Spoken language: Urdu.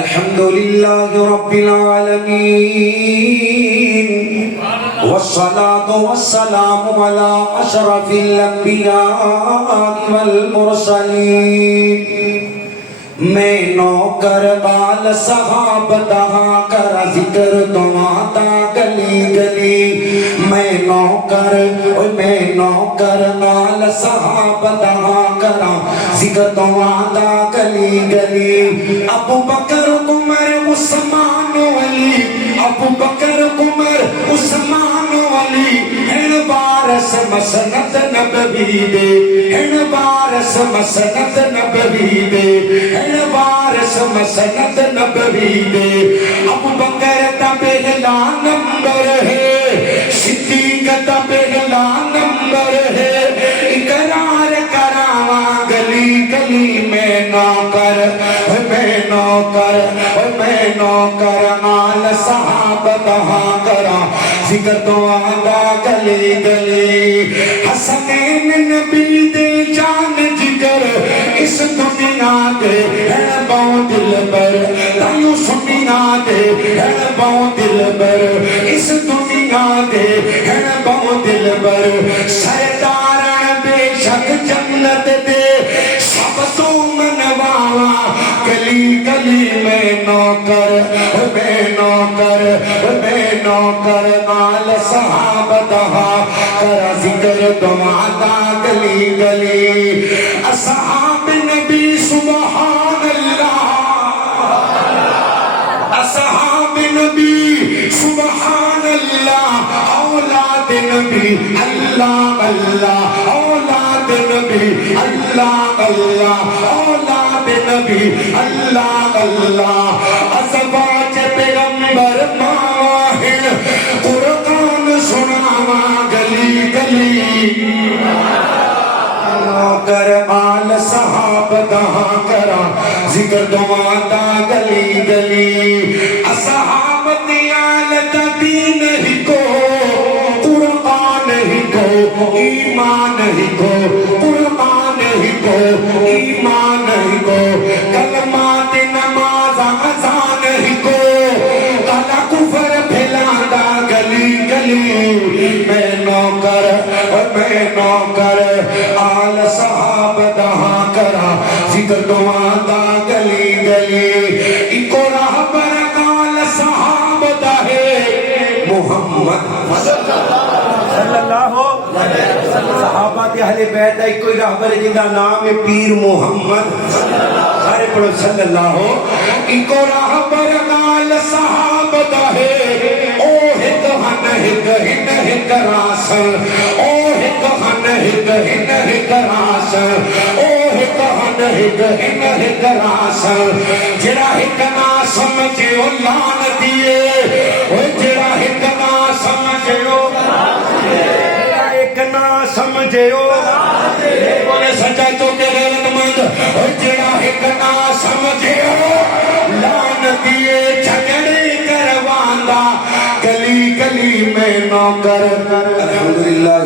الحمد لله رب العالمين والصلاة والسلام على أشرف الأنبياء والمرسلين میں نوکر بال صحاب دہا کر ذکر تمہاتا گلی گلی میں نوکر بال صحاب دہا کر ذکر تمہاتا گلی گلی ابو بکر عمر عثمان علی ابو بکر عمر عثمان علی ہن بارس مسند نبوی دے ہن بارس مسند نبوی دے وارث مسند نبوی دے ابو بکر دا پہلا نمبر ہے صدیق دا پہلا نمبر ہے اقرار کراواں گلی گلی میں نوکر آل صحاب دہا کرا ذکر دعا دا گلی گلی حسنین نبی دے جان جگر اس دنیا دے ہے باؤں دل بر لائیو سنیا دے ہے باؤں دل بر اس دنیا دے ہے باؤں دل بر سردارن بے شک جنت دے سب تو منواوا گلی گلی میں نوکر آل صحاب دہا کرا ذکر دعا دا گلی گلی اصحاب نبی سبحان اللہ اصحاب نبی سبحان اللہ اولاد نبی اللہ اللہ اولاد نبی اللہ اللہ اولاد نبی اللہ اللہ ازواج پیغمبر ماہر قرآن سناوا گلی گلی نوکر آل صحاب دہا کرا ذکر دعا دا گلی گلی اصحاب دیال دا دین ہی کو قرآن ہی کو ایمان ہی کو قرآن ہی کو ایمان ہی کو کلمات نماز اذان ہی کو کالا کفر پھیلانا گلی گلی میں نوکر آل صحاب دہا کرا ذکر دعا دا گلی گلی ایکو راہ پر آل صحاب دہے محمد صلی اللہ صحابہ تے اہل بیت ہے کوئی راہبر جن کا نام ہے پیر محمد سارے پڑھو صلی اللہ ایکو راہبر آل صحاب دہے او ہک ہن ہک ہن ہک راسن او ہک ہن ہک ہن ہک راسن او ہک ہن ہک ہن ہک راسن جڑا ہک نہ سمجھو لان دیے او جڑا ہک نہ سمجھو ایک نہ سمجھو بولے سچا تو کہ غیرت مند او جڑا ہک نہ سمجھو لان دیے جھگڑے کرواندا گلی گلی میں نوکر الحمدللہ